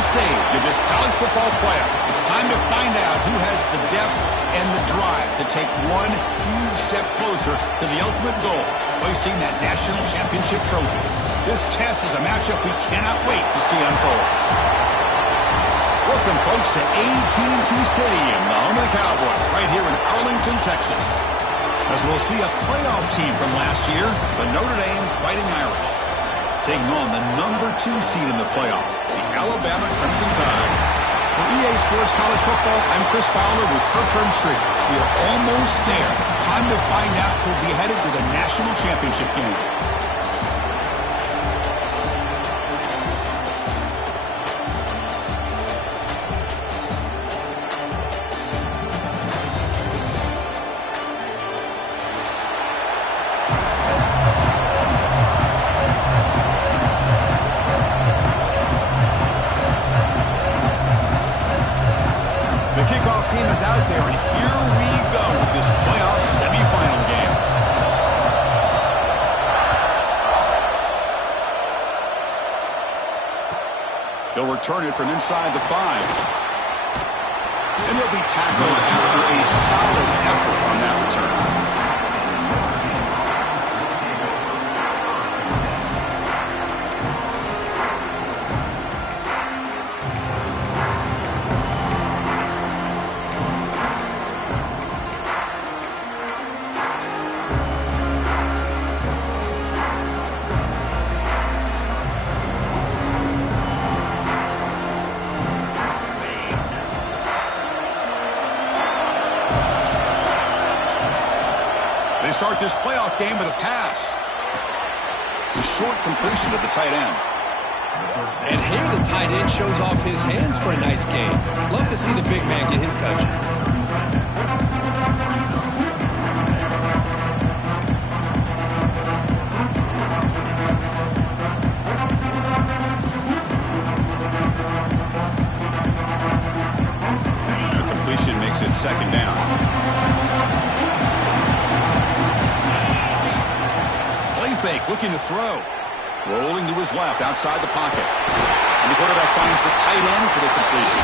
final stage of this college football playoff. It's time to find out who has the depth and the drive to take one huge step closer to the ultimate goal, hoisting that national championship trophy. This test is a matchup we cannot wait to see unfold. Welcome, folks, to AT&T Stadium, the home of the Cowboys, right here in Arlington, Texas. As we'll see a playoff team from last year, the Notre Dame Fighting Irish, taking on the #2 seed in the playoff, the Alabama Crimson Tide. For EA Sports College Football, I'm Chris Fowler with Kirk Herbstreit. We are almost there. Time to find out who'll be headed to the national championship game. Team is out there, and here we go with this playoff semifinal game. He'll return it from inside the 5. And he'll be tackled after a solid effort on that return. They start this playoff game with a pass. The short completion of the tight end. And here the tight end shows off his hands for a nice game. Love to see the big man get his touches. The completion makes it second down. Fake, looking to throw. Rolling to his left, outside the pocket. And the quarterback finds the tight end for the completion.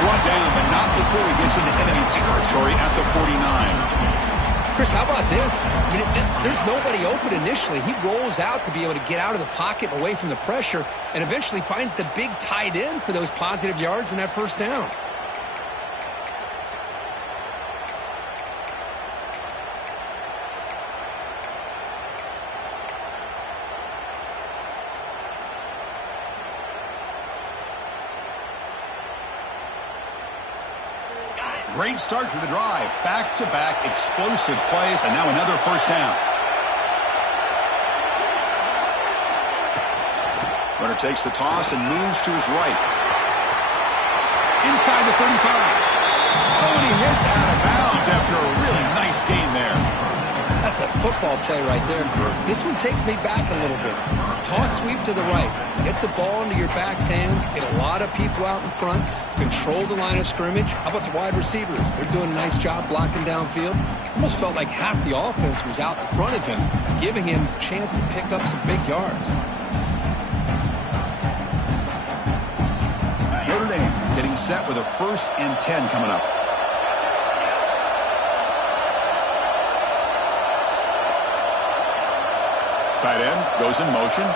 Brought down, but not before he gets into enemy territory at the 49. Chris, how about this? I mean, there's nobody open initially. He rolls out to be able to get out of the pocket and away from the pressure, and eventually finds the big tight end for those positive yards and that first down. Great start to the drive. Back-to-back explosive plays, and now another first down. Runner takes the toss and moves to his right. Inside the 35. Oh, and he hits out of bounds after a really nice gain there. That's a football play right there, Chris. This one takes me back a little bit. Toss sweep to the right. Get the ball into your back's hands. Get a lot of people out in front. Control the line of scrimmage. How about the wide receivers? They're doing a nice job blocking downfield. Almost felt like half the offense was out in front of him, giving him a chance to pick up some big yards. Notre Dame getting set with a 1st and 10 coming up. Tight end goes in motion.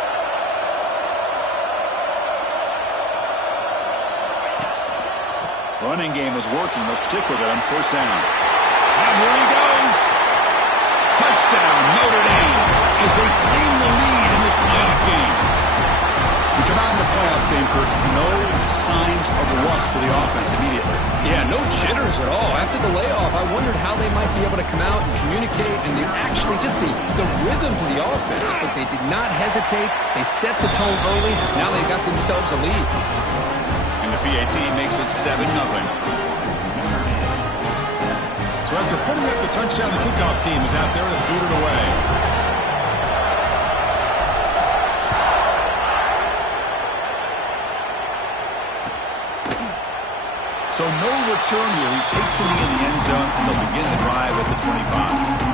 Running game is working. They'll stick with it on first down. And here he goes. Touchdown, Notre Dame, as they claim the lead in this playoff game. We come out in the playoff game, Kurt. No signs of rust for the offense immediately. Yeah, no jitters at all. After the layoff, I wondered how they might be able to come out and communicate and actually just the rhythm to the offense. But they did not hesitate. They set the tone early. Now they got themselves a lead. And the PAT makes it 7-0. So after putting up the touchdown, the kickoff team is out there to boot it away. So no return here. He takes it in the end zone, and they'll begin the drive at the 25.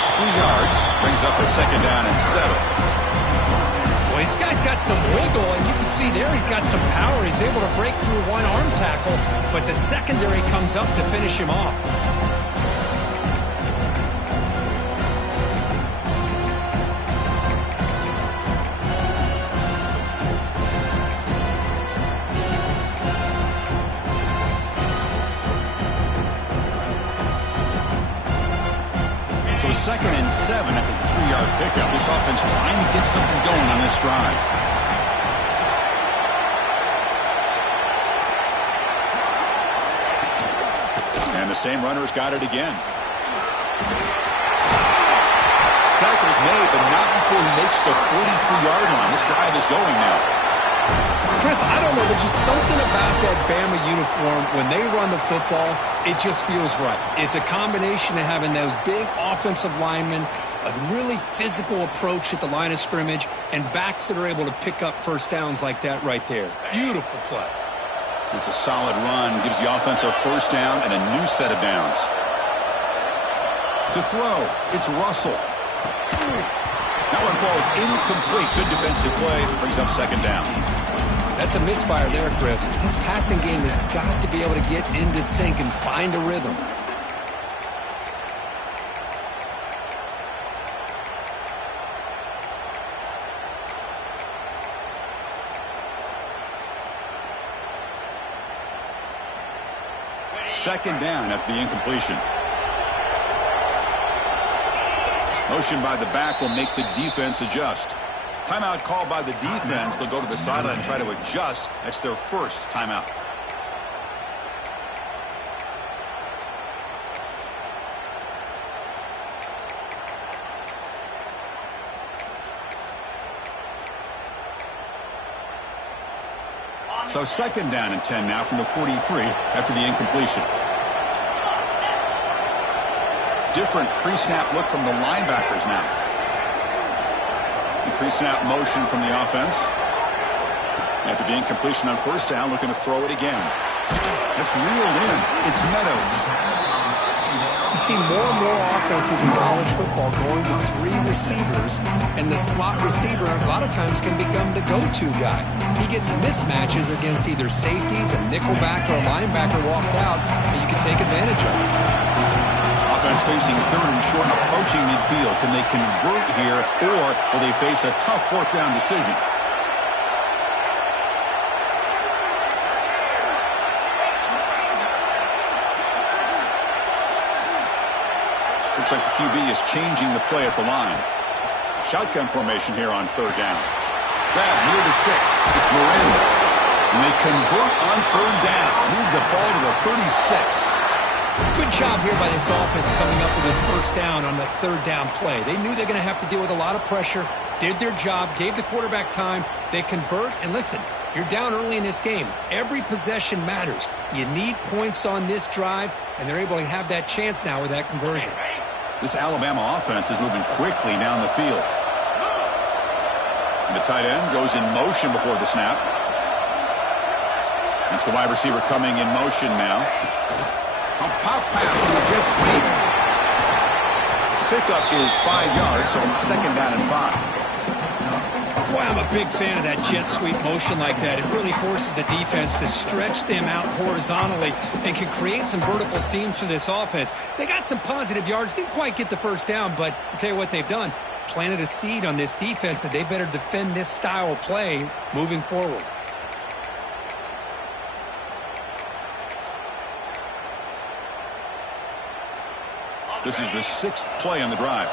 gains 3 yards, brings up a 2nd down and 7. Well, this guy's got some wiggle, and you can see there he's got some power. He's able to break through one arm tackle, but the secondary comes up to finish him off. So 2nd and 7 after the 3-yard pickup. This offense trying to get something going on this drive. And the same runner's got it again. Tackle's made, but not before he makes the 43-yard line. This drive is going now. Chris, I don't know. There's just something about that Bama uniform. When they run the football, it just feels right. It's a combination of having those big offensive linemen, a really physical approach at the line of scrimmage, and backs that are able to pick up first downs like that right there. Beautiful play. It's a solid run. Gives the offense a 1st down and a new set of downs. To throw, it's Russell. That one falls incomplete. Good defensive play. Brings up 2nd down. That's a misfire there, Chris. This passing game has got to be able to get into sync and find a rhythm. Second down after the incompletion. Motion by the back will make the defense adjust. Timeout called by the defense. They'll go to the sideline and try to adjust. That's their first timeout. So 2nd down and 10 now from the 43 after the incompletion. Different pre-snap look from the linebackers now. Pre-snap motion from the offense. After the incompletion on 1st down, looking to throw it again. That's reeled in. It's Meadows. You see more and more offenses in college football going to 3 receivers, and the slot receiver a lot of times can become the go-to guy. He gets mismatches against either safeties, a nickelback, or a linebacker walked out, and you can take advantage of it. Offense facing 3rd and short, approaching midfield. Can they convert here, or will they face a tough 4th down decision? Looks like the QB is changing the play at the line. Shotgun formation here on 3rd down. Grab near the sticks. It's Miranda. And they convert on 3rd down. Move the ball to the 36. Good job here by this offense coming up with this 1st down on the 3rd down play. They knew they're going to have to deal with a lot of pressure, did their job, gave the quarterback time. They convert, and listen, you're down early in this game. Every possession matters. You need points on this drive, and they're able to have that chance now with that conversion. This Alabama offense is moving quickly down the field. And the tight end goes in motion before the snap. It's the wide receiver coming in motion now. A pop pass on the jet sweep. Pickup is 5 yards, so it's 2nd down and 5. Boy, I'm a big fan of that jet sweep motion like that. It really forces the defense to stretch them out horizontally and can create some vertical seams for this offense. They got some positive yards, didn't quite get the 1st down, but I'll tell you what they've done. Planted a seed on this defense that they better defend this style of play moving forward. This is the 6th play on the drive.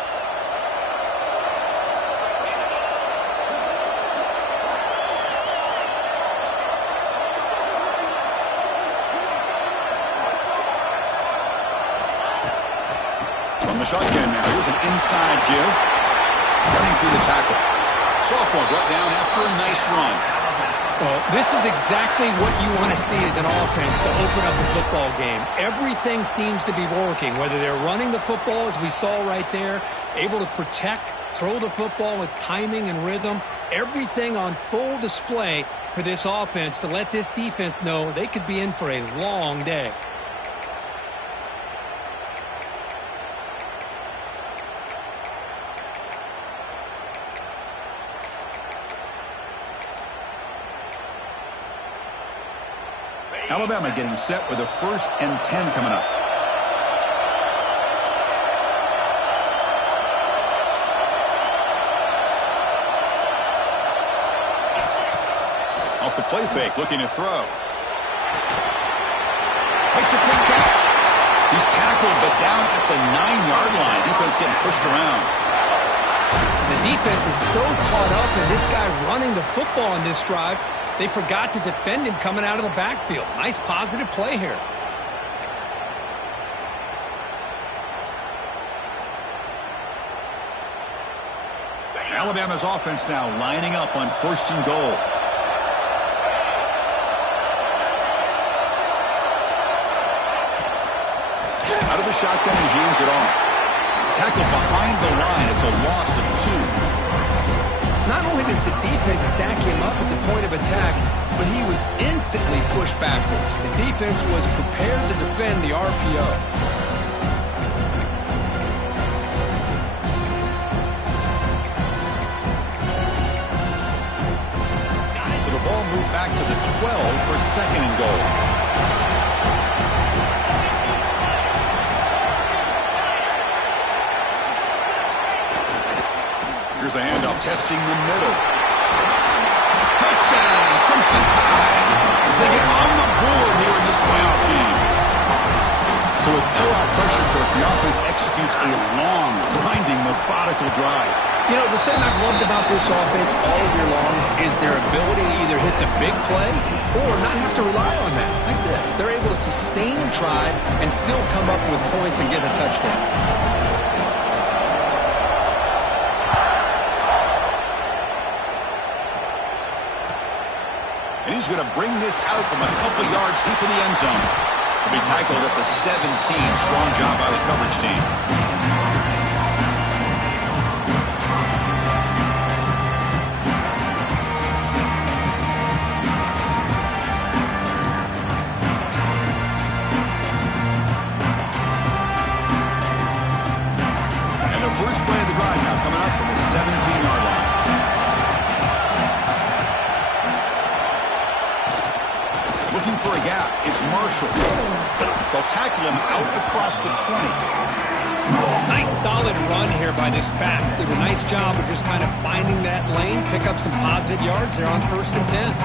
From the shotgun now, here's an inside give. Running through the tackle. Sophomore brought down after a nice run. Well, this is exactly what you want to see as an offense to open up a football game. Everything seems to be working, whether they're running the football, as we saw right there, able to protect, throw the football with timing and rhythm, everything on full display for this offense to let this defense know they could be in for a long day. Alabama getting set with a 1st and 10 coming up. Off the play fake, looking to throw. Makes a quick catch. He's tackled, but down at the 9-yard line. Defense getting pushed around. The defense is so caught up in this guy running the football on this drive, they forgot to defend him coming out of the backfield. Nice positive play here. Alabama's offense now lining up on 1st and goal. Out of the shotgun, he hands it off. Tackled behind the line. It's a loss of 2. Not only does the defense stack him up at the point of attack, but he was instantly pushed backwards. The defense was prepared to defend the RPO. So the ball moved back to the 12 for 2nd and goal. Here's the handoff, testing the middle. Touchdown, Crimson Tide, as they get on the board here in this playoff game. So with no out pressure, Kirk, the offense executes a long, grinding, methodical drive. You know, the thing I've loved about this offense all year long is their ability to either hit the big play or not have to rely on that. Like this, they're able to sustain a drive and still come up with points and get a touchdown. And he's going to bring this out from a couple yards deep in the end zone. He'll be tackled at the 17. Strong job by the coverage team. And the first play of the drive now coming up from the 17-yard line. Looking for a gap. It's Marshall. They'll tackle him out across the 20. Nice solid run here by this back. Did a nice job of just kind of finding that lane, pick up some positive yards there on 1st and 10.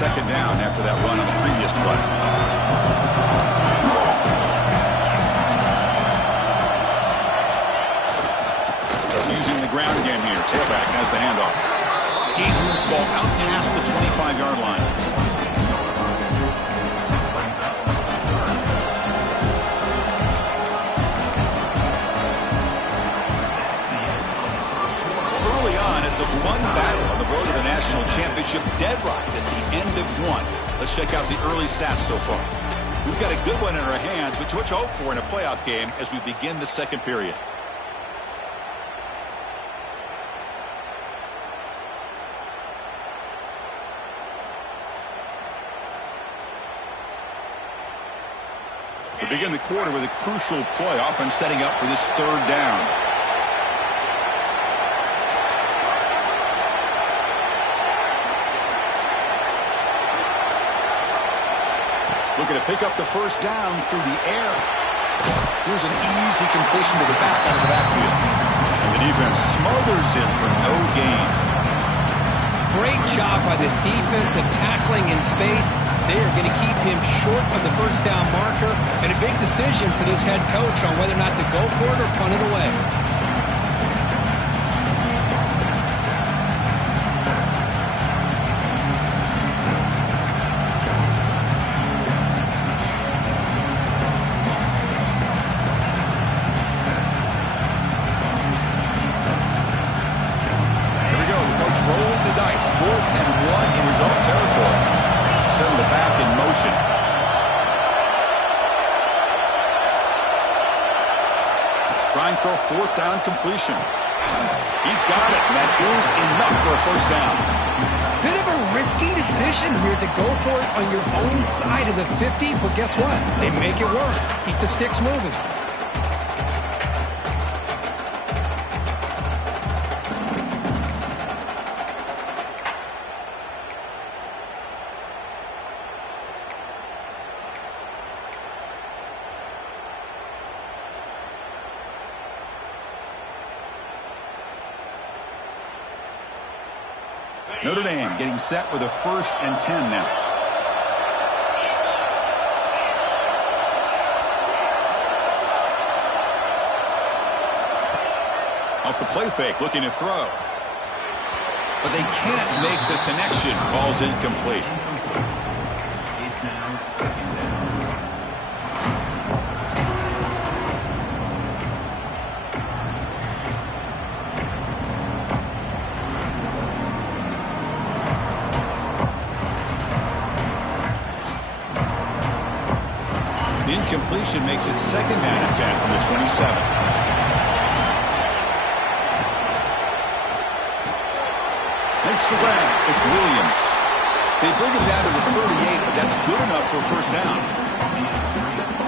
Second down after that run on the previous play. Using the ground game here. Tailback has the handoff. Gain moves the ball out past the 25-yard line. Early on, it's a fun battle on the road to the national championship. Deadlocked at the end of 1. Let's check out the early stats so far. We've got a good one in our hands, which much hope for in a playoff game as we begin the 2nd period. We begin the quarter with a crucial play, often setting up for this 3rd down. Looking to pick up the 1st down through the air. Here's an easy completion to the back out of the backfield. And the defense smothers him for no gain. Great job by this defense of tackling in space. They are going to keep him short of the 1st down marker. And a big decision for this head coach on whether or not to go for it or punt it away. Rolling the dice. 4th and 1 in his own territory. Send the back in motion. Trying for a 4th down completion. He's got it, and that is enough for a 1st down. Bit of a risky decision here to go for it on your own side of the 50, but guess what? They make it work. Keep the sticks moving. Notre Dame getting set with a 1st and 10 now. Off the play fake, looking to throw. But they can't make the connection. Ball's incomplete. It's now 2nd down. Incompletion makes it 2nd down and 10 from the 27. Makes the grab. It's Williams. They bring him down to the 38, but that's good enough for a 1st down.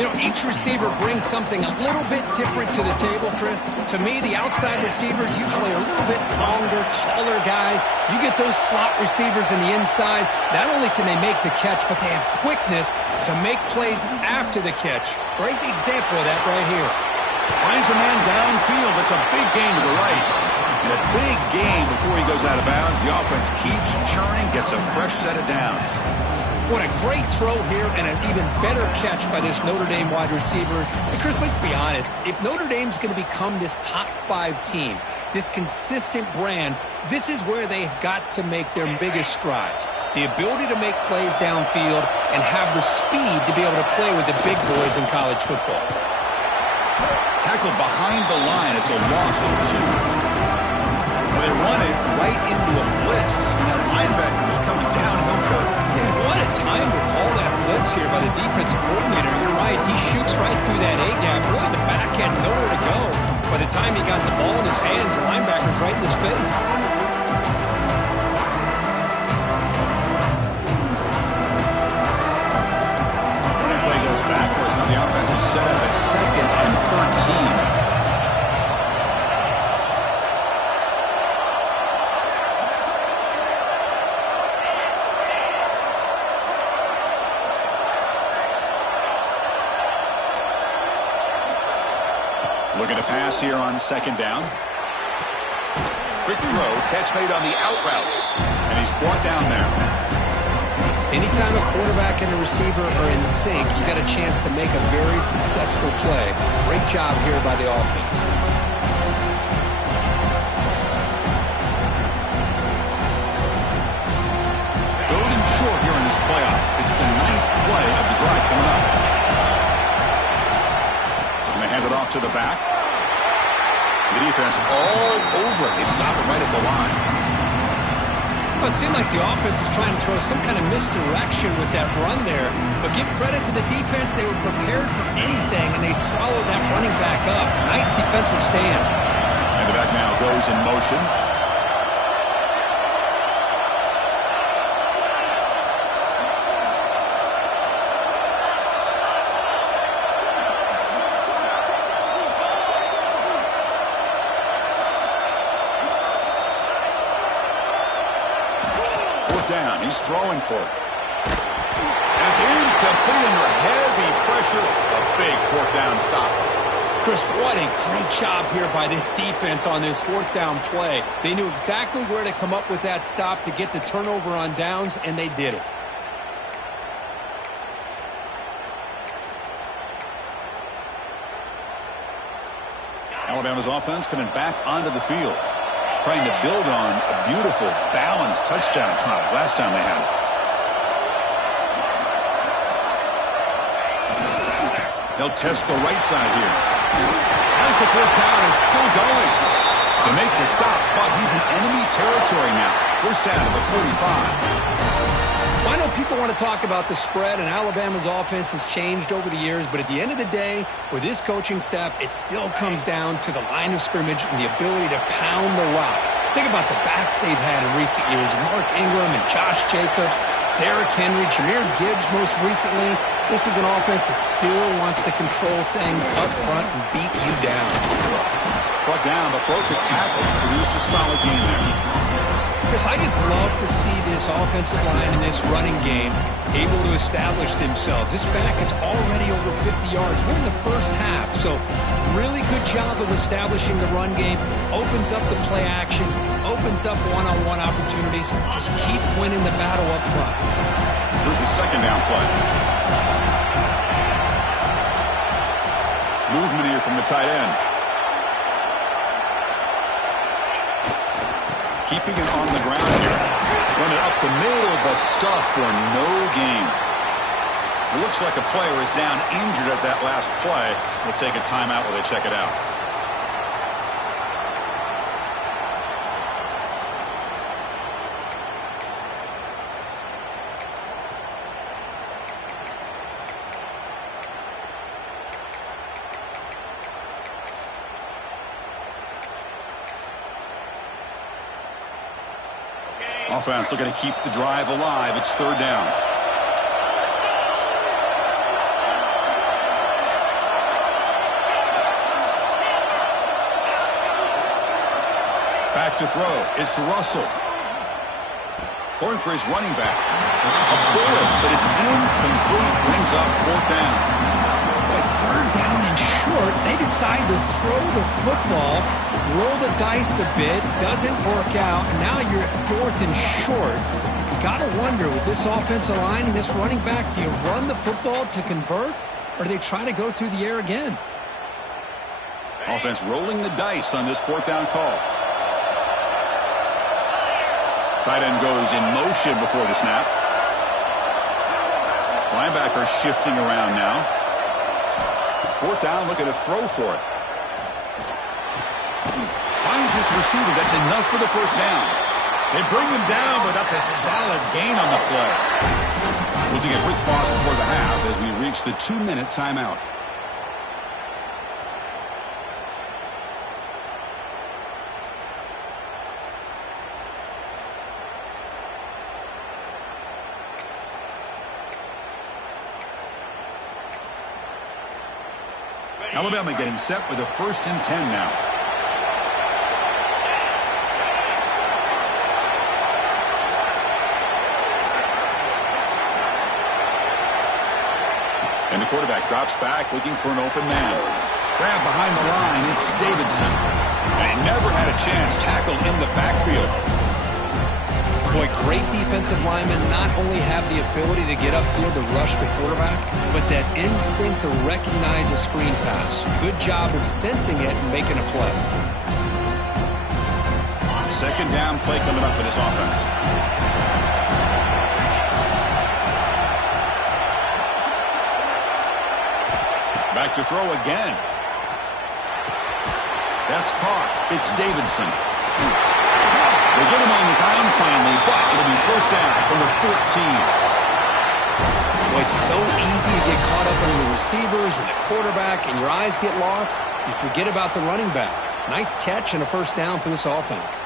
You know, each receiver brings something a little bit different to the table, Chris. To me, the outside receivers usually are a little bit longer, taller guys. You get those slot receivers in the inside, not only can they make the catch, but they have quickness to make plays after the catch. Great example of that right here. Finds a man downfield. It's a big gain to the right. And a big gain before he goes out of bounds. The offense keeps churning, gets a fresh set of downs. What a great throw here and an even better catch by this Notre Dame wide receiver. And Chris, let's be honest. If Notre Dame's going to become this top 5 team, this consistent brand, this is where they've got to make their biggest strides. The ability to make plays downfield and have the speed to be able to play with the big boys in college football. Tackled behind the line. It's a loss of 2. Well, they run it right into a blitz, and that linebacker was coming downhill curve. Man, what a time to call that blitz here by the defensive coordinator. You're right. He shoots right through that A-gap. Really, the back had nowhere to go. By the time he got the ball in his hands, the linebacker's right in his face. Running play goes backwards. Now the offense is set up at 2nd and 13. Looking to pass here on 2nd down. Quick throw, catch made on the out route. And he's brought down there. Anytime a quarterback and a receiver are in sync, you got a chance to make a very successful play. Great job here by the offense. Golden short here in this playoff. It's the 9th play of the drive coming up. And they hand it off to the back. The defense all over it. They stop it right at the line. Well, it seemed like the offense was trying to throw some kind of misdirection with that run there. But give credit to the defense. They were prepared for anything, and they swallowed that running back up. Nice defensive stand. And the back now goes in motion. Down. He's throwing for it. And it's incomplete under heavy pressure. A big 4th down stop. Chris, what a great job here by this defense on this 4th down play. They knew exactly where to come up with that stop to get the turnover on downs, and they did it. Alabama's offense coming back onto the field, trying to build on a beautiful, balanced touchdown drive last time they had it. They'll test the right side here. As the 1st down is still going. They make the stop, but he's in enemy territory now. 1st down to the 45. Well, I know people want to talk about the spread, and Alabama's offense has changed over the years, but at the end of the day, with this coaching staff, it still comes down to the line of scrimmage and the ability to pound the rock. Think about the backs they've had in recent years. Mark Ingram and Josh Jacobs, Derrick Henry, Jahmyr Gibbs most recently. This is an offense that still wants to control things up front and beat you down. Brought down, but broke the tackle. Produced a solid game there. Chris, I just love to see this offensive line in this running game able to establish themselves. This back is already over 50 yards. We're in the first half, so really good job of establishing the run game. Opens up the play action, opens up one-on-one opportunities. Just keep winning the battle up front. Here's the second down play. Movement here from the tight end. Keeping it on the ground here. Run it up the middle, but stuff for no gain. It looks like a player is down injured at that last play. We'll take a timeout while they check it out. Offense looking to keep the drive alive. It's third down. Back to throw. It's Russell. Throwing for his running back. A bullet, but it's incomplete. Brings up fourth down. Boy, third down and short. They decide to throw the football, roll the dice a bit, doesn't work out. Now you're at fourth and short. You got to wonder, with this offensive line and this running back, do you run the football to convert, or do they try to go through the air again? Offense rolling the dice on this fourth down call. Tight end goes in motion before the snap. Linebacker shifting around now. Fourth down, looking to throw for it. Finds his receiver. That's enough for the first down. They bring him down, but that's a solid gain on the play. We'll take a quick pause before the half as we reach the 2-minute timeout. Alabama getting set with a 1st and 10 now. And the quarterback drops back looking for an open man. Grab behind the line. It's Davidson. And he never had a chance. Tackled in the backfield. Boy, great defensive linemen not only have the ability to get upfield to rush the quarterback, but that instinct to recognize a screen pass. Good job of sensing it and making a play. Second down play coming up for this offense. Back to throw again. That's caught. It's Davidson. They get him on the ground finally, but it'll be first down from the 14. Boy, it's so easy to get caught up in the receivers and the quarterback, and your eyes get lost. You forget about the running back. Nice catch and a first down for this offense.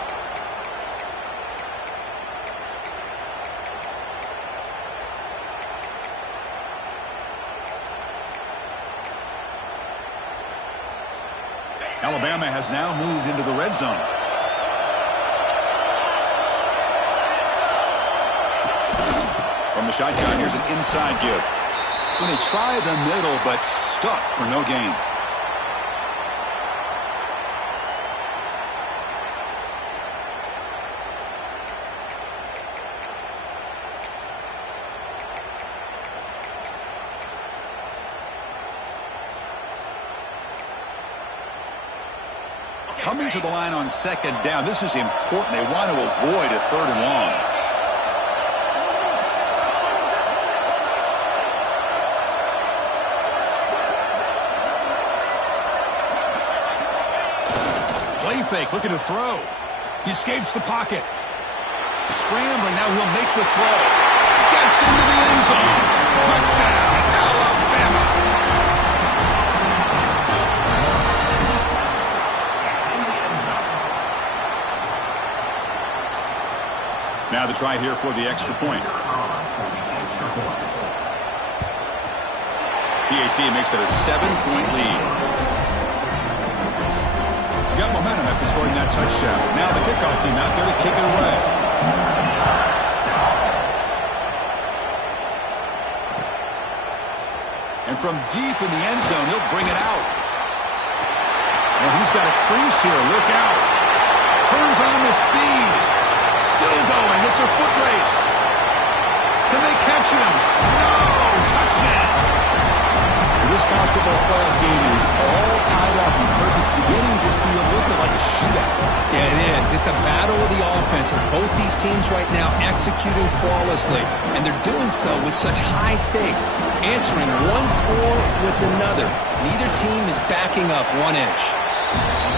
Alabama has now moved into the red zone. From the shotgun, here's an inside give. When they try the middle, but stuck for no gain. Coming to the line on second down. This is important. They want to avoid a third and long. Play fake, looking to throw. He escapes the pocket. Scrambling, now he'll make the throw. Gets into the end zone. Touchdown, Alabama. Now the try here for the extra point. PAT makes it a 7-point lead. Got momentum after scoring that touchdown. Now the kickoff team out there to kick it away. And from deep in the end zone, he'll bring it out. Well, he's got a crease here. Look out. Turns on the speed. Still going. It's a foot race. Can they catch him? No! Touchdown! This college football playoff game is all tied up, and it's beginning to feel a little bit like a shootout. Yeah, it is. It's a battle of the offenses. Both these teams right now executing flawlessly, and they're doing so with such high stakes, answering one score with another. Neither team is backing up 1 inch.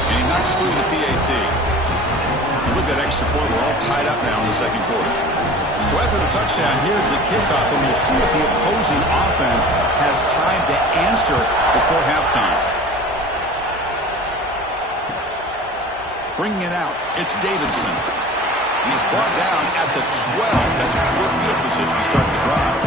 And he knocks through the PAT. And with that extra point, we're all tied up now in the second quarter. So after the touchdown, here's the kickoff, and we'll see if the opposing offense has time to answer before halftime. Bringing it out, it's Davidson. He's brought down at the 12. That's poor field position to start the drive.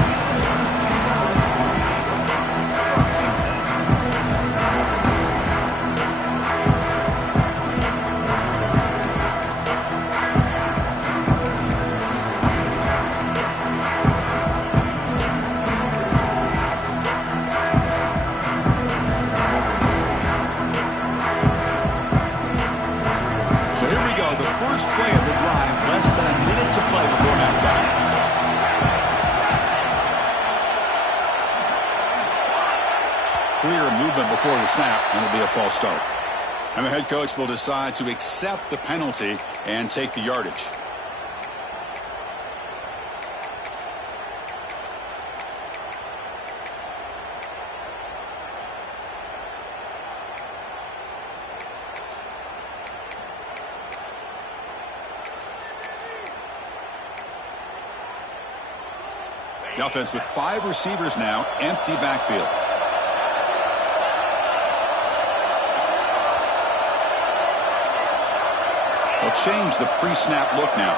First play of the drive, less than a minute to play before halftime. Clear movement before the snap, and it'll be a false start. And the head coach will decide to accept the penalty and take the yardage. The offense with 5 receivers now, empty backfield. They'll change the pre-snap look now.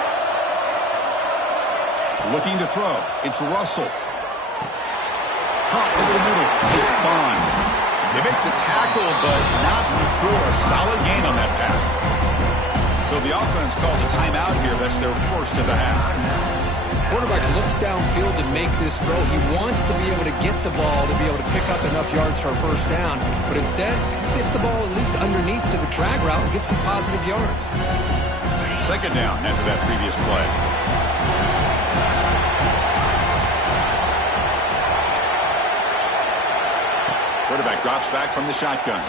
Looking to throw. It's Russell. Caught over the middle. It's Bond. They make the tackle, but not before a solid gain on that pass. So the offense calls a timeout here. That's their first of the half. Quarterback looks downfield to make this throw. He wants to be able to get the ball to be able to pick up enough yards for a first down. But instead, he gets the ball at least underneath to the drag route and gets some positive yards. Second down after that previous play. Quarterback drops back from the shotgun.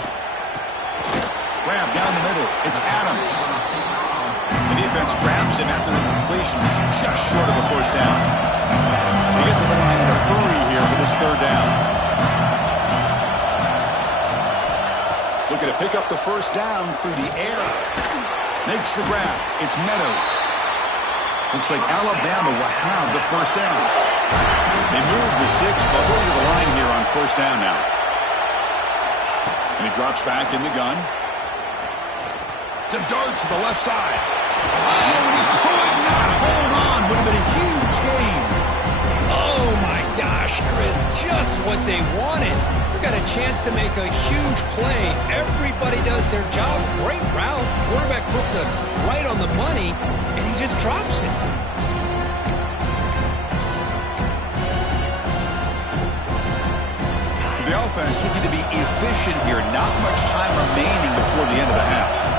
Grab down the middle. It's Adams. The defense grabs him after the completion. He's just short of a first down. They get to the line in a hurry here for this third down. Looking to pick up the first down through the air. Makes the grab. It's Meadows. Looks like Alabama will have the first down. They move the 6. They'll go to the line here on first down now. And he drops back in the gun. To dart to the left side. Oh, and he could not hold on. Would have been a huge gain. Oh, my gosh, Chris. Just what they wanted. You got a chance to make a huge play. Everybody does their job. Great route. Quarterback puts it right on the money, and he just drops it. So the offense looking to be efficient here. Not much time remaining before the end of the half.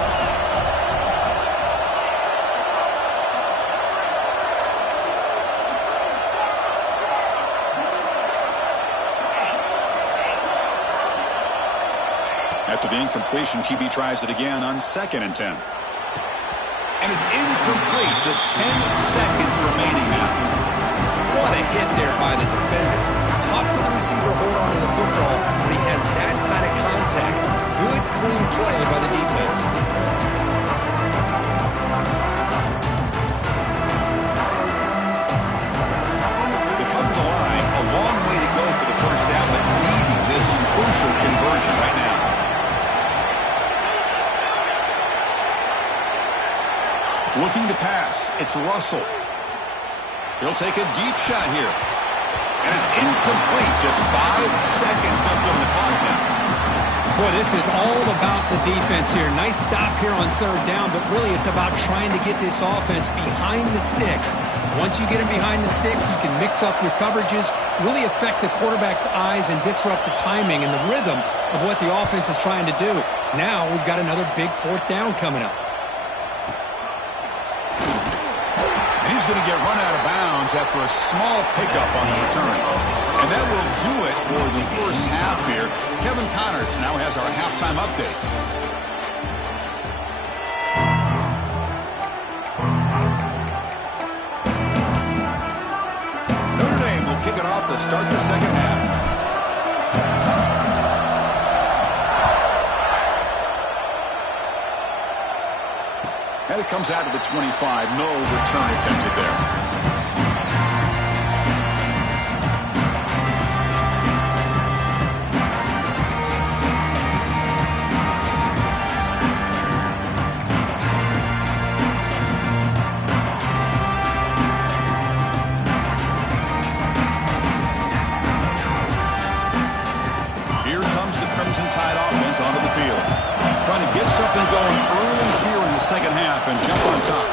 After the incompletion, QB tries it again on 2nd and 10. And it's incomplete. Just 10 seconds remaining now. What a hit there by the defender. Tough for the receiver to hold on to the football when he has that kind of contact. Good, clean play by the defense. They come to the line. A long way to go for the first down, but needing this crucial conversion right now. Looking to pass. It's Russell. He'll take a deep shot here. And it's incomplete. Just 5 seconds left on the clock now. Boy, this is all about the defense here. Nice stop here on third down, but really it's about trying to get this offense behind the sticks. Once you get him behind the sticks, you can mix up your coverages, really affect the quarterback's eyes and disrupt the timing and the rhythm of what the offense is trying to do. Now we've got another big fourth down coming up. And he's going to get run out of bounds after a small pickup on the return. And that will do it for the first half here. Kevin Connors now has our halftime update. Notre Dame will kick it off to start the second half. And it comes out to the 25. No return attempted there. Onto the field. Trying to get something going early here in the second half and jump on top.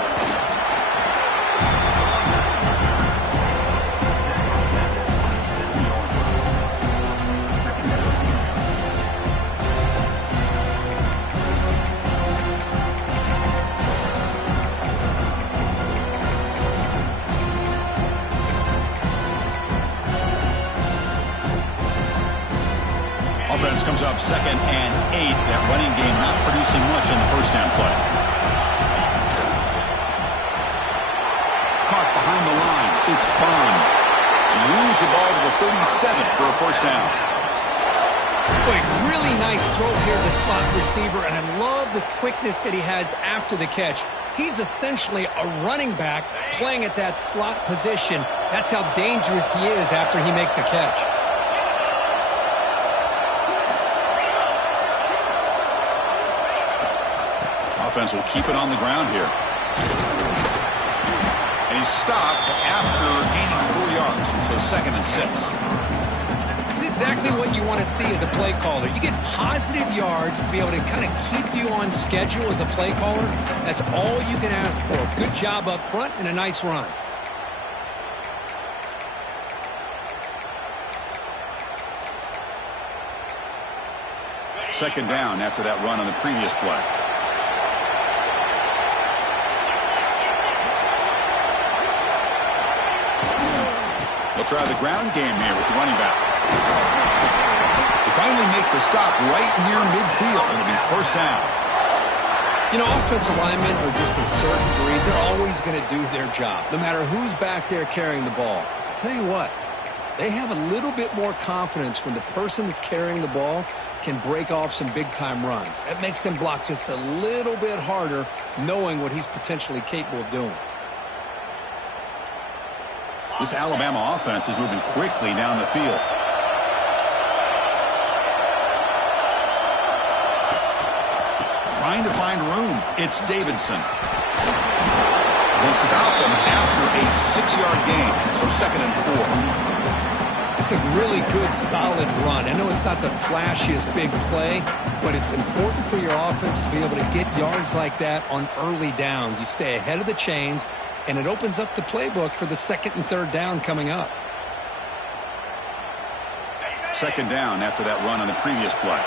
Offense comes up 2nd and 8. That running game not producing much on the first down play. Caught behind the line. It's Bond. Moves the ball to the 37 for a first down. Boy, really nice throw here to slot receiver, and I love the quickness that he has after the catch. He's essentially a running back playing at that slot position. That's how dangerous he is after he makes a catch. Offense will keep it on the ground here. And he's stopped after gaining 4 yards, so 2nd and 6. This is exactly what you want to see as a play caller. You get positive yards to be able to kind of keep you on schedule as a play caller. That's all you can ask for. Good job up front and a nice run. Second down after that run on the previous play. They'll try the ground game here with the running back. They finally make the stop right near midfield. It'll be first down. You know, offensive linemen are just a certain breed. They're always going to do their job, no matter who's back there carrying the ball. I'll tell you what, they have a little bit more confidence when the person that's carrying the ball can break off some big-time runs. That makes them block just a little bit harder, knowing what he's potentially capable of doing. This Alabama offense is moving quickly down the field. Trying to find room. It's Davidson. They'll stop him after a 6-yard gain, so 2nd and 4. It's a really good, solid run. I know it's not the flashiest big play, but it's important for your offense to be able to get yards like that on early downs. You stay ahead of the chains, and it opens up the playbook for the 2nd and 3rd down coming up. Second down after that run on the previous play.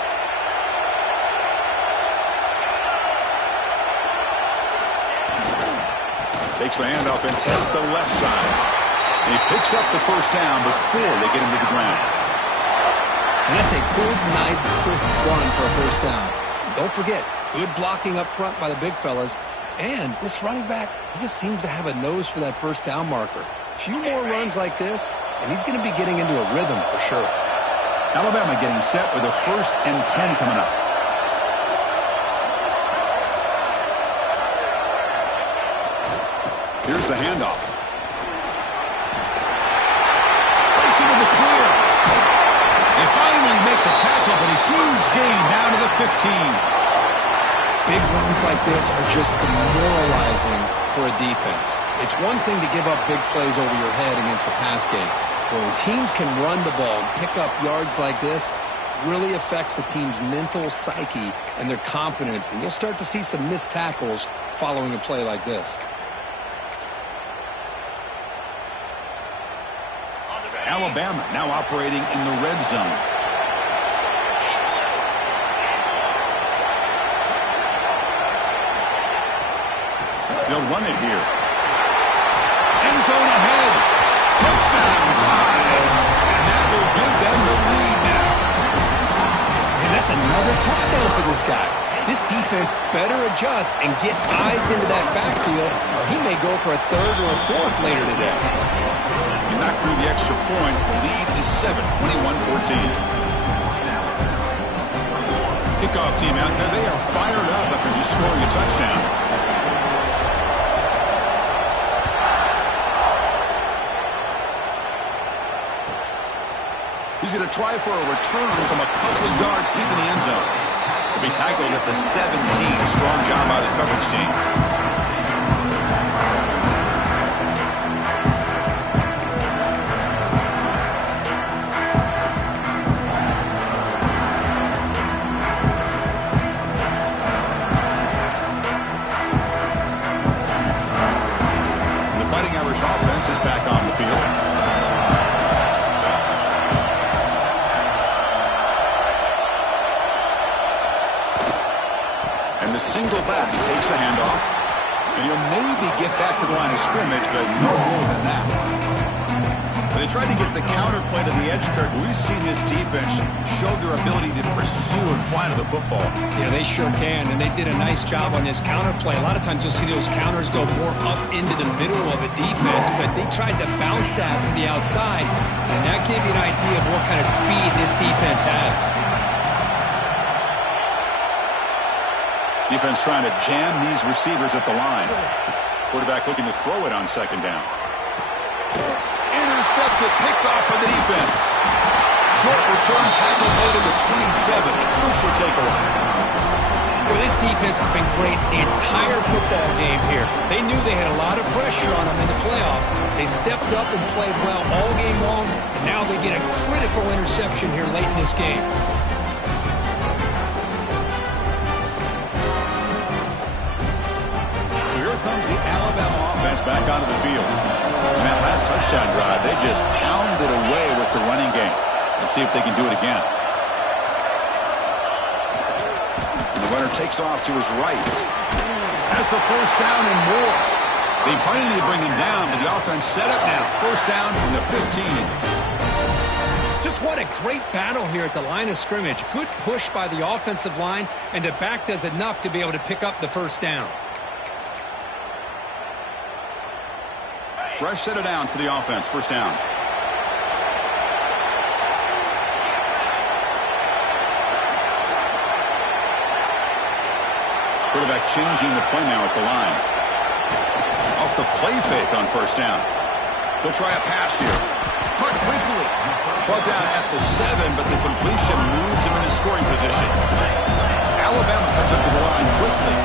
Takes the handoff and tests the left side. And he picks up the first down before they get him to the ground. And that's a good, nice, crisp run for a first down. Don't forget, good blocking up front by the big fellas. And this running back, he just seems to have a nose for that first down marker. A few more runs like this, and he's going to be getting into a rhythm for sure. Alabama getting set with a 1st and 10 coming up. Here's the handoff. Breaks into the clear. They finally make the tackle, but a huge gain down to the 15. Big runs like this are just demoralizing for a defense. It's one thing to give up big plays over your head against the pass game. But when teams can run the ball and pick up yards like this, really affects the team's mental psyche and their confidence. And you'll start to see some missed tackles following a play like this. Alabama now operating in the red zone. They'll run it here. End zone ahead. Touchdown time. And that will give them the lead now. And that's another touchdown for this guy. This defense better adjust and get eyes into that backfield, or he may go for a third or a fourth later today. And back through the extra point, the lead is 7, 21-14. Kickoff team out there, they are fired up after just scoring a touchdown. He's going to try for a return from a couple of yards deep in the end zone. He'll be tackled at the 17. Strong job by the coverage team. The Fighting Irish offense is back on the field. The single back takes the handoff, and he'll maybe get back to the line of scrimmage, but no more than that. When they tried to get the counter play to the edge, Kirk, we've seen this defense show their ability to pursue and fly to the football. Yeah, they sure can, and they did a nice job on this counter play. A lot of times you'll see those counters go more up into the middle of a defense, but they tried to bounce that to the outside, and that gave you an idea of what kind of speed this defense has. Defense trying to jam these receivers at the line. Quarterback looking to throw it on second down. Intercepted, picked off by the defense. Short return tackle made at the 27. A crucial takeaway. Well, this defense has been great the entire football game here. They knew they had a lot of pressure on them in the playoff. They stepped up and played well all game long, and now they get a critical interception here late in this game. Comes the Alabama offense back onto the field. And that last touchdown drive, they just pounded away with the running game. Let's see if they can do it again. And the runner takes off to his right. Has the first down and more. They finally bring him down, but the offense set up now. First down from the 15. Just what a great battle here at the line of scrimmage. Good push by the offensive line, and the back does enough to be able to pick up the first down. Fresh set of downs for the offense. First down. Quarterback changing the play now at the line. Off the play fake on first down. They'll try a pass here. Caught quickly. Brought down at the 7, but the completion moves him into scoring position. Alabama comes up to the line quickly.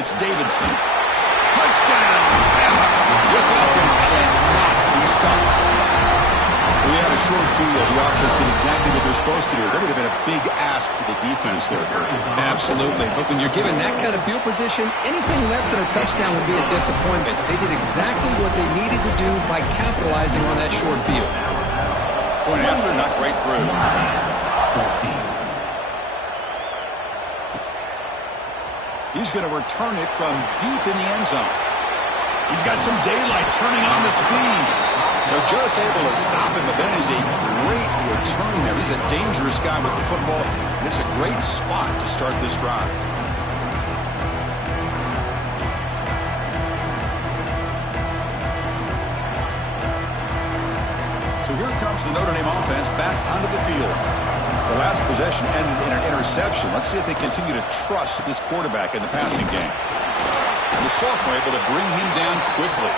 It's Davidson. Touchdown! This offense cannot be stopped. We had a short field. The offense did exactly what they're supposed to do. That would have been a big ask for the defense there, Kurt. Absolutely. But when you're given that kind of field position, anything less than a touchdown would be a disappointment. They did exactly what they needed to do by capitalizing on that short field. Point after, knocked right through. 14. He's going to return it from deep in the end zone. He's got some daylight turning on the speed. They're just able to stop him, but then he's a great return there. He's a dangerous guy with the football, and it's a great spot to start this drive. So here comes the Notre Dame offense back onto the field. The last possession ended in an interception. Let's see if they continue to trust this quarterback in the passing game. And the sophomore able to bring him down quickly.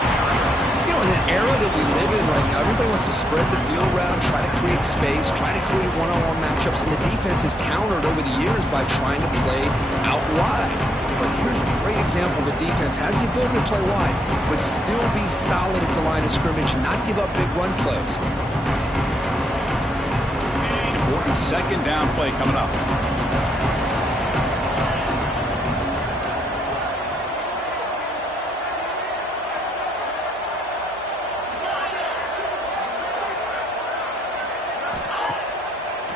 You know, in the era that we live in right now, everybody wants to spread the field around, try to create space, try to create one-on-one matchups, and the defense is countered over the years by trying to play out wide. But here's a great example. The defense has the ability to play wide, but still be solid at the line of scrimmage, not give up big run plays. Important second down play coming up.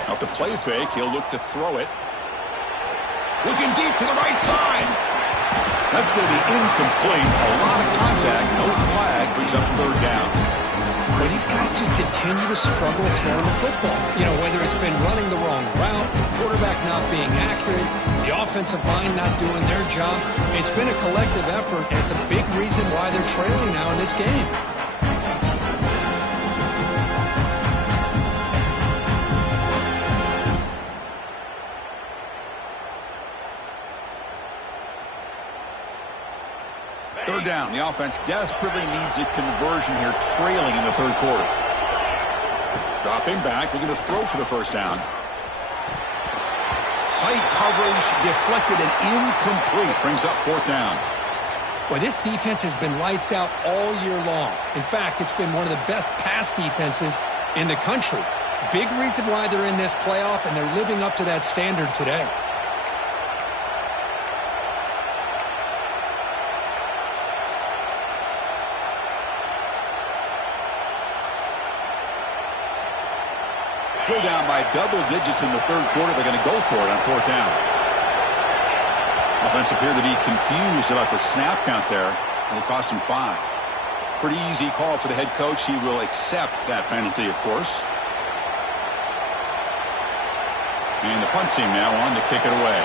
Off the play fake, he'll look to throw it. Looking deep to the right side. That's going to be incomplete. A lot of contact. No flag. Brings up third down. Well, these guys just continue to struggle throwing the football. You know, whether it's been running the wrong route, the quarterback not being accurate, the offensive line not doing their job. It's been a collective effort, and it's a big reason why they're trailing now in this game. Third down. The offense desperately needs a conversion here, trailing in the third quarter. Dropping back, looking to throw for the first down. Tight coverage, deflected and incomplete. Brings up fourth down. Well, this defense has been lights out all year long. In fact, it's been one of the best pass defenses in the country. Big reason why they're in this playoff, and they're living up to that standard today. Still down by double digits in the third quarter. They're going to go for it on fourth down. Offense appeared to be confused about the snap count there. It'll cost him 5. Pretty easy call for the head coach. He will accept that penalty, of course. And the punt team now on to kick it away.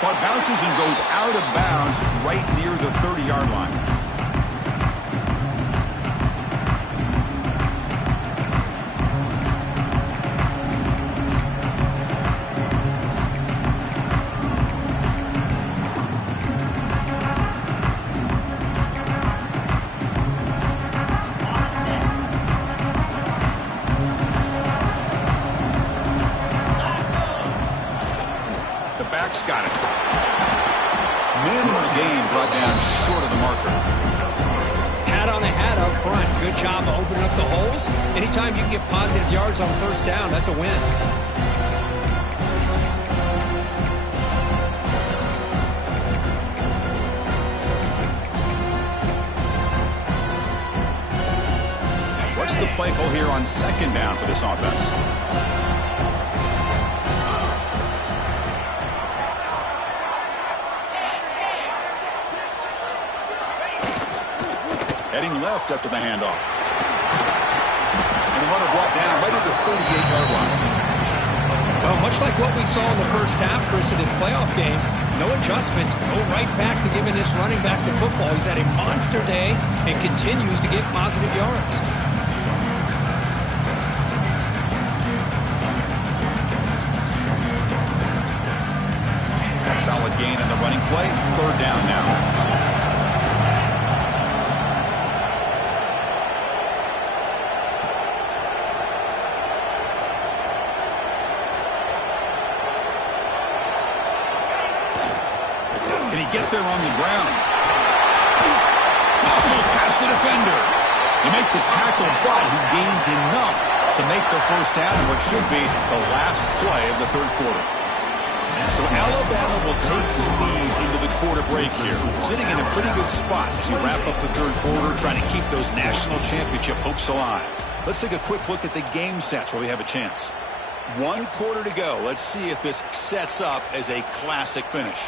Punt bounces and goes out of bounds right near the 30-yard line. The back's got it. Man in the game brought down short of the marker. Hat on a hat up front. Good job of opening up the holes. Anytime you can get positive yards on first down, that's a win. What's the play call here on second down for this offense? Heading left after the handoff. And the runner brought down right at the 38-yard line. Well, much like what we saw in the first half, Chris, of this playoff game, no adjustments, go right back to giving this running back to football. He's had a monster day and continues to get positive yards. Solid gain in the running play. Third down now. Can he get there on the ground? Muscles past the defender. You make the tackle, but he gains enough to make the first down in what should be the last play of the third quarter. So Alabama will take the lead into the quarter break here, sitting in a pretty good spot as you wrap up the third quarter, trying to keep those national championship hopes alive. Let's take a quick look at the game sets where we have a chance. 1 quarter to go. Let's see if this sets up as a classic finish.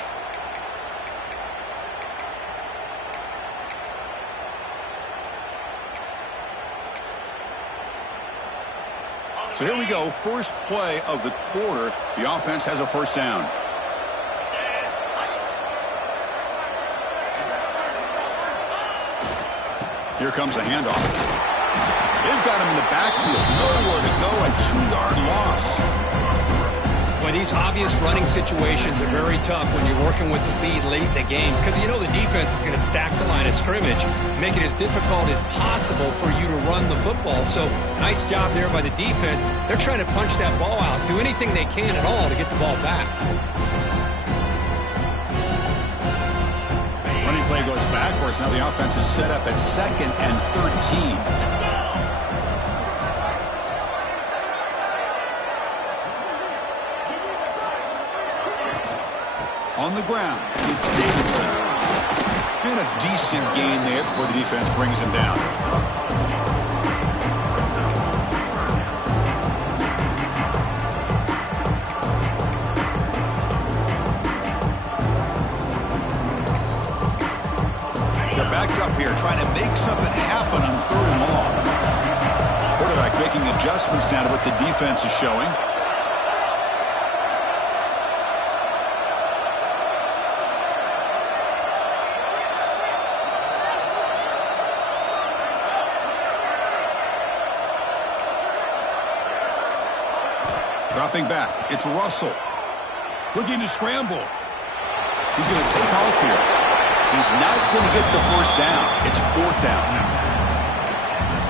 So here we go. First play of the quarter. The offense has a first down. Here comes the handoff. They've got him in the backfield. Nowhere to go. A 2-yard loss. Well, these obvious running situations are very tough when you're working with the lead late in the game because you know the defense is going to stack the line of scrimmage, make it as difficult as possible for you to run the football. So nice job there by the defense. They're trying to punch that ball out, do anything they can at all to get the ball back. Running play goes backwards. Now the offense is set up at 2nd and 13. On the ground, it's Davidson. And a decent gain there before the defense brings him down. They're backed up here, trying to make something happen on 3rd and long. Quarterback making adjustments now to what the defense is showing. Dropping back, it's Russell. Looking to scramble. He's going to take off here. He's not going to get the first down. It's 4th down now.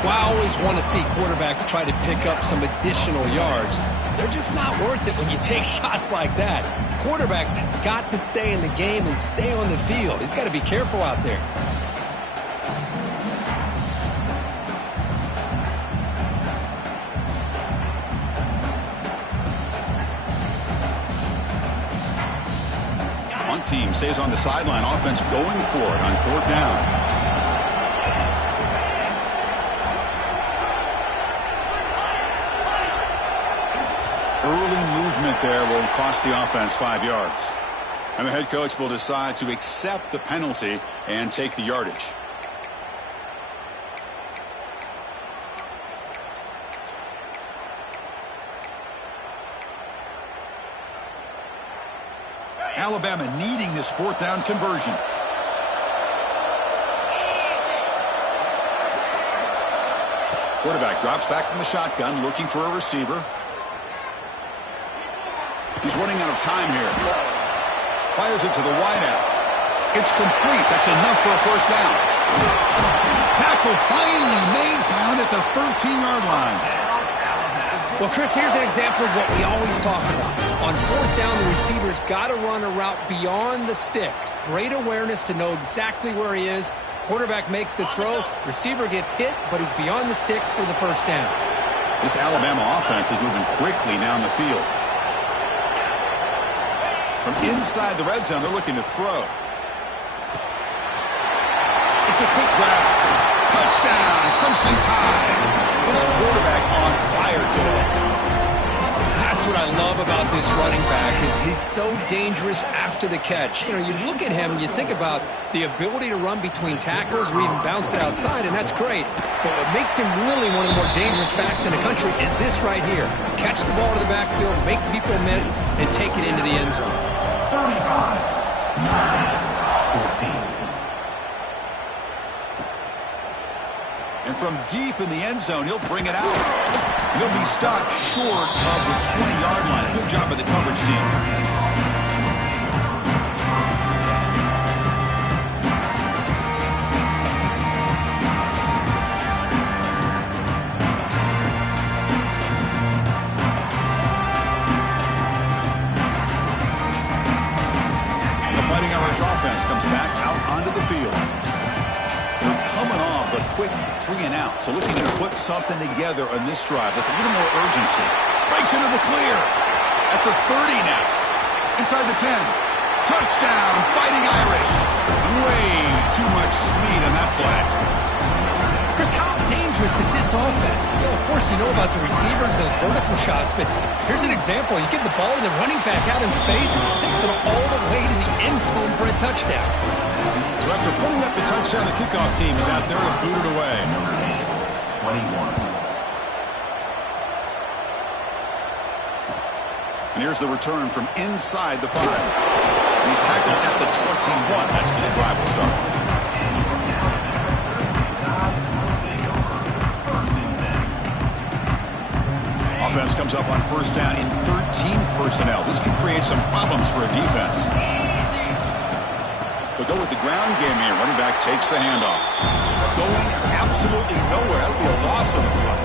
Well, I always want to see quarterbacks try to pick up some additional yards. They're just not worth it when you take shots like that. Quarterbacks have got to stay in the game and stay on the field. He's got to be careful out there. Team stays on the sideline. Offense going for it on 4th down. Early movement there will cost the offense 5 yards. And the head coach will decide to accept the penalty and take the yardage. Alabama needing this 4th down conversion. Quarterback drops back from the shotgun, looking for a receiver. He's running out of time here. Fires it to the wideout. It's complete. That's enough for a first down. Tackle finally made down at the 13-yard line. Well, Chris, here's an example of what we always talk about. On 4th down, the receiver's got to run a route beyond the sticks. Great awareness to know exactly where he is. Quarterback makes the throw. Receiver gets hit, but he's beyond the sticks for the first down. This Alabama offense is moving quickly down the field. From inside the red zone, they're looking to throw. It's a quick grab. Touchdown, Crimson Tide. This quarterback on fire today. That's what I love about this running back is he's so dangerous after the catch. You know, you look at him and you think about the ability to run between tackles or even bounce it outside, and that's great. But what makes him really one of the more dangerous backs in the country is this right here. Catch the ball to the backfield, make people miss, and take it into the end zone. 35-9-14. And from deep in the end zone, he'll bring it out. He'll be stopped short of the 20-yard line. Good job by the coverage team. The Fighting Irish offense comes back out onto the field. They're coming off a quick 3-and-out, so looking to put something together on this drive with a little more urgency. Breaks into the clear at the 30 now. Inside the 10. Touchdown, Fighting Irish. Way too much speed on that play. Chris, how dangerous is this offense? You know, of course, you know about the receivers, those vertical shots, but here's an example. You give the ball to the running back out in space, takes it all the way to the end zone for a touchdown. So after putting up the touchdown, the kickoff team is out there to boot it away. 21. And here's the return from inside the 5. He's tackled at the 21. That's where the drive will start. offense comes up on first down in 13 personnel. This could create some problems for a defense. They'll go with the ground game here. Running back takes the handoff. Going absolutely nowhere. That'll be a loss on the play.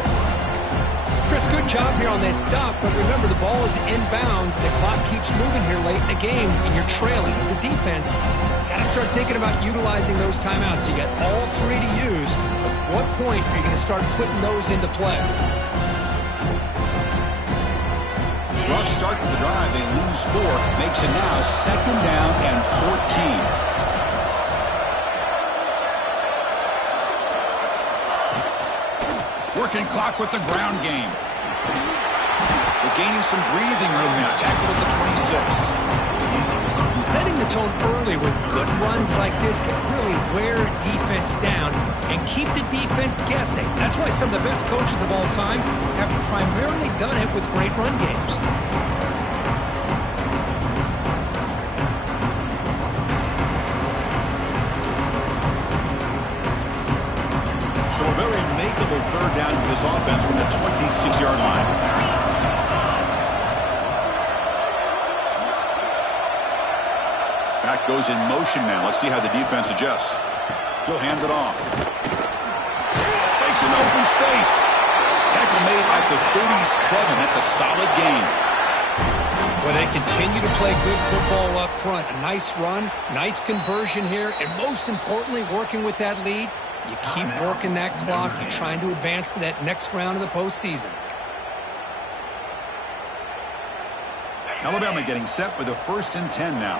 Chris, good job here on that stop, but remember the ball is inbounds. The clock keeps moving here late in the game, and you're trailing. As a defense, you got to start thinking about utilizing those timeouts. You got all three to use. At what point are you going to start putting those into play? Rough start to the drive. They lose 4. Makes it now 2nd down and 14. Working clock with the ground game. We're gaining some breathing room now. Tackle at the 26. Setting the tone early with good runs like this can really wear a defense down and keep the defense guessing. That's why some of the best coaches of all time have primarily done it with great run games. So a very makeable 3rd down for this offense from the 26-yard line. Back goes in motion now. Let's see how the defense adjusts. He'll hand it off. Makes an open space. Tackle made at the 37. That's a solid gain. Well, they continue to play good football up front. A nice run, nice conversion here, and most importantly, working with that lead. You keep working that clock. You're trying to advance to that next round of the postseason. Alabama getting set with a 1st and 10 now.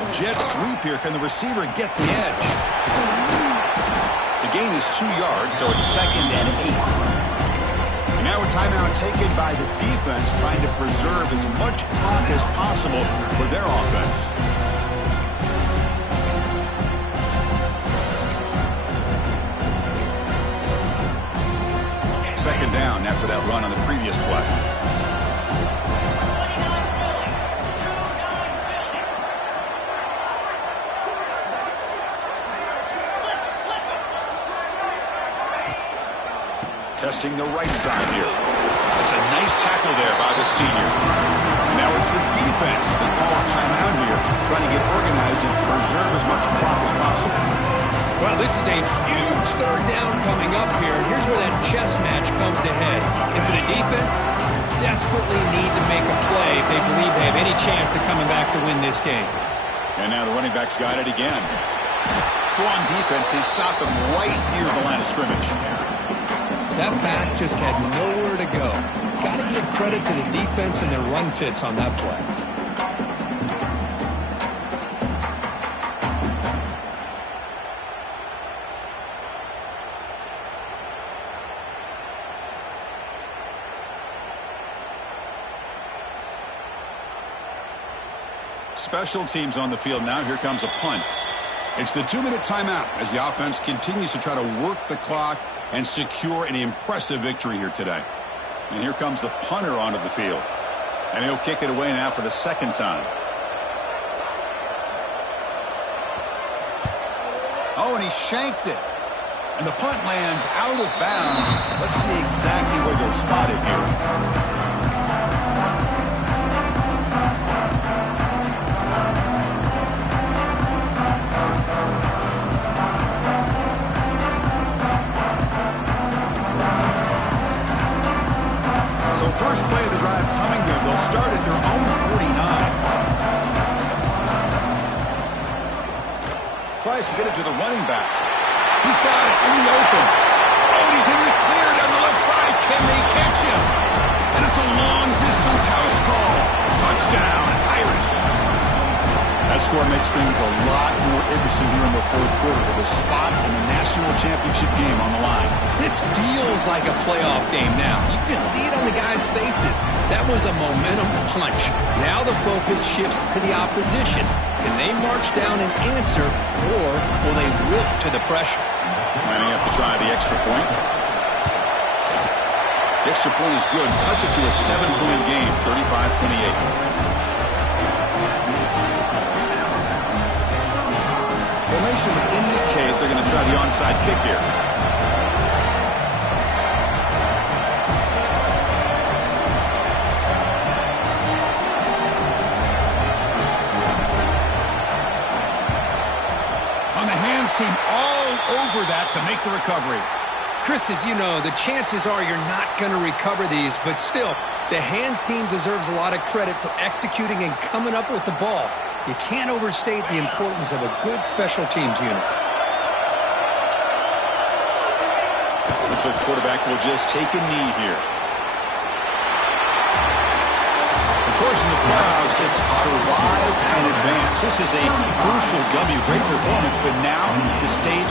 A jet sweep here. Can the receiver get the edge? The gain is 2 yards, so it's 2nd and 8. And now a timeout taken by the defense, trying to preserve as much clock as possible for their offense. Second down after that run on the previous play. Testing the right side here. That's a nice tackle there by the senior. And now it's the defense that calls timeout here, trying to get organized and preserve as much clock as possible. Well, this is a huge 3rd down coming up here. And here's where that chess match comes to head. And for the defense, desperately need to make a play if they believe they have any chance of coming back to win this game. And now the running back's got it again. Strong defense. They stop him right near the line of scrimmage. That back just had nowhere to go. Got to give credit to the defense and their run fits on that play. Special teams on the field now. Here comes a punt. It's the 2-minute timeout as the offense continues to try to work the clock and secure an impressive victory here today. And here comes the punter onto the field. And he'll kick it away now for the 2nd time. Oh, and he shanked it. And the punt lands out of bounds. Let's see exactly where they'll spot it here. So first play of the drive coming here. They'll start at their own 49. Tries to get it to the running back. He's got it in the open. Oh, and he's in the clear down the left side. Can they catch him? And it's a long-distance house call. Touchdown, Irish. That score makes things a lot more interesting here in the 4th quarter with a spot in the national championship game on the line. This feels like a playoff game now. You can just see it on the guys' faces. That was a momentum punch. Now the focus shifts to the opposition. Can they march down and answer, or will they wilt to the pressure? Lining up to try the extra point. The extra point is good. Cuts it to a 7-point game, 35-28. Formation would indicate they're going to try the onside kick here. On the hands team all over that to make the recovery. Chris, as you know, the chances are you're not going to recover these, but still, the hands team deserves a lot of credit for executing and coming up with the ball. You can't overstate the importance of a good special teams unit. Looks like the quarterback will just take a knee here. Of course, in the playoffs, it's survive and advance. This is a crucial W. Great performance, but now the stage